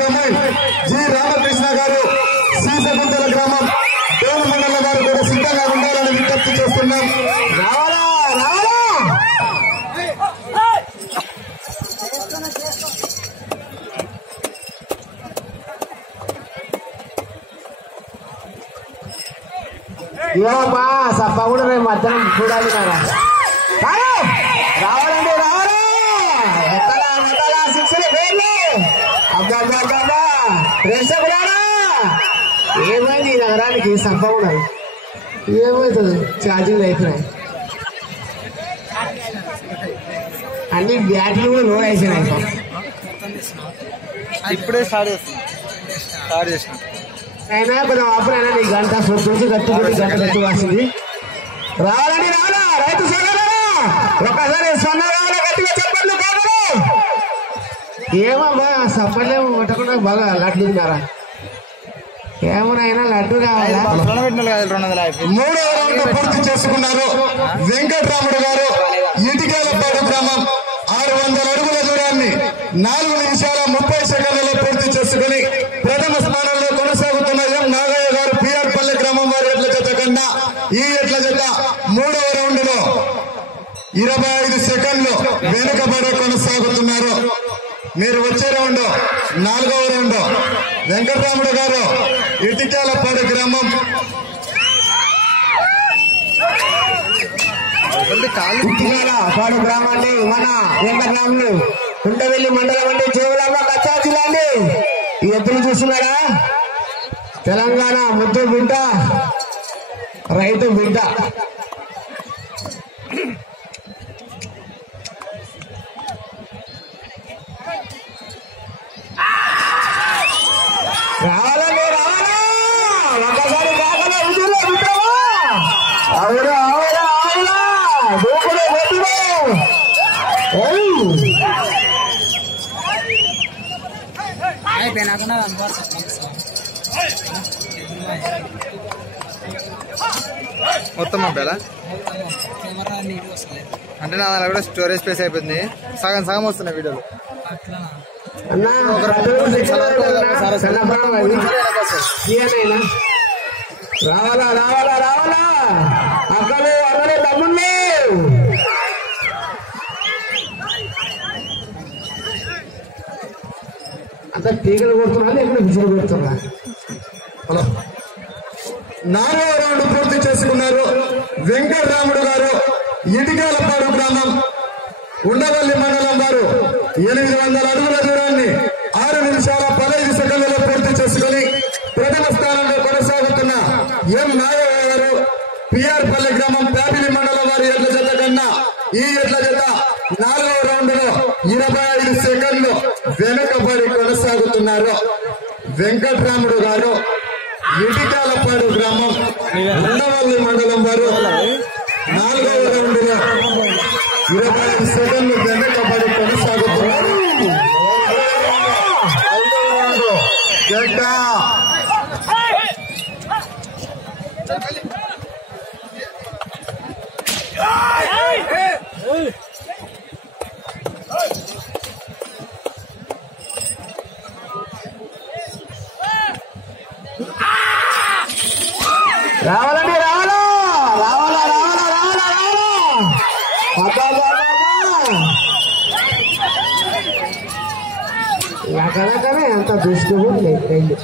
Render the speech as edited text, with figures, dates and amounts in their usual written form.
Command G Ramakrishna గారు శ్రీశకుంతల గ్రామం దేవుని మండల వారు కూడా సిద్ధంగా ఉండాలని విజ్ఞప్తి చేస్తున్నాం. రావాలా రావాలా ఏమబ్బా సప్ప కూడా రేపు మధ్యాహ్నం చూడాలి కదా. రావాలండి రావాలి శిక్షణ పేర్లు అబ్బా ప్రేక్షకులారా ఏమైంది ఈ నగరానికి సప్ప ఉన్నది ఏమవుతుంది ఛార్జింగ్ అయిపోయినాయి అన్ని బ్యాటరీలు కూడా లోడ్ అయిపోయినాయి. ఇప్పుడే స్టార్ట్ చేసిన అయినా కొంచెం అప్పుడైనా నీ గంట చూసి గట్టి గంట గట్టి వస్తుంది. రావాలండి రావాలా రైతు సోదరులారా ఒకసారి సొన్న రావాలా గట్టిగా చెప్పండి కాదు. ఏమబ్బా సప్పట్లేమో కొట్టకుండా బాగా లడ్డు తిన్నారా ఏమోనైనా లడ్డు కావాలా. 3వ రౌండ్ పూర్తి చేసుకున్నారు. వెంకటరాముడు గారు ఇటికేలపాడు గ్రామం 600 అడుగుల దూరాన్ని 4 నిమిషాల 30 సెకండ్లలో పూర్తి చేసుకుని ప్రథమ స్థానంలో కొనసాగుతున్న ఎం నాగయ్య గారు పిఆర్ పల్లె గ్రామం వారి ఎడ్ల జత కన్నా ఈ ఎడ్ల జత 3వ రౌండ్ లో 25 సెకండ్లు వెనుకబడి కొనసాగుతున్నారు. మీరు వచ్చే రౌండ్ 4వ రౌండ్ వెంకటరాముడు గారు ఇటికేలపాడు గ్రామం పాడు గ్రామాన్ని మన వెంకటరాములు ఉండవెల్లి మండలం అంటే జేవులమ్మ కచ్చా జిల్లా అండి. ఈ ఎద్దులు చూస్తున్నారా తెలంగాణ ముద్దు బిడ్డ రైతు బిడ్డ. రావాలండి రావాలా ఒకసారి కాకుండా విధుల్లో బిడ్డవా అవునా అవునా అవునా దూకుడు వద్దును. మొత్తం అబ్బాయిలా అంటే నా దానిలో కూడా స్టోరేజ్ స్పేస్ అయిపోయింది. సగం సగం వస్తున్నాయి వీడియోలు. అన్నా రావాలా రావాలా రావాలా అక్కలు అన్నలే తమ్ముళ్ళు అంత తీగలు కొడుతున్నా లేకుండా విజులు కొడుతున్నా. 4వ రౌండ్ పూర్తి చేసుకున్నారు. వెంకటరాముడు గారు ఇటికేలపాడు గ్రామం ఉండవల్లి మండలం వారు 800 అడుగుల దూరాన్ని 6 నిమిషాల 15 సెకండ్లలో పూర్తి చేసుకుని ప్రథమ స్థానంలో కొనసాగుతున్న ఎం నాగయ్య గారు పిఆర్ పల్లె గ్రామం ప్యాపిలి మండలం వారి ఎడ్ల జత కన్నా ఈ ఎడ్ల జత 4వ రౌండ్ లో 25 సెకండ్లు వెనుకబడి కొనసాగుతున్నారు. వెంకటరాముడు గారు ఇటికేలపాడు గ్రామం ఉండవల్లి మండలం వారు 4వ రౌండ్ లో 25 సెకండ్లు వెనుకబడి కొనసాగుతున్నారు. రావాలండి రావాలా రావాలా రావాలా రావాలా రావాలా ఎక్కడక్కడే అంత దృష్టి కూడా లేదు.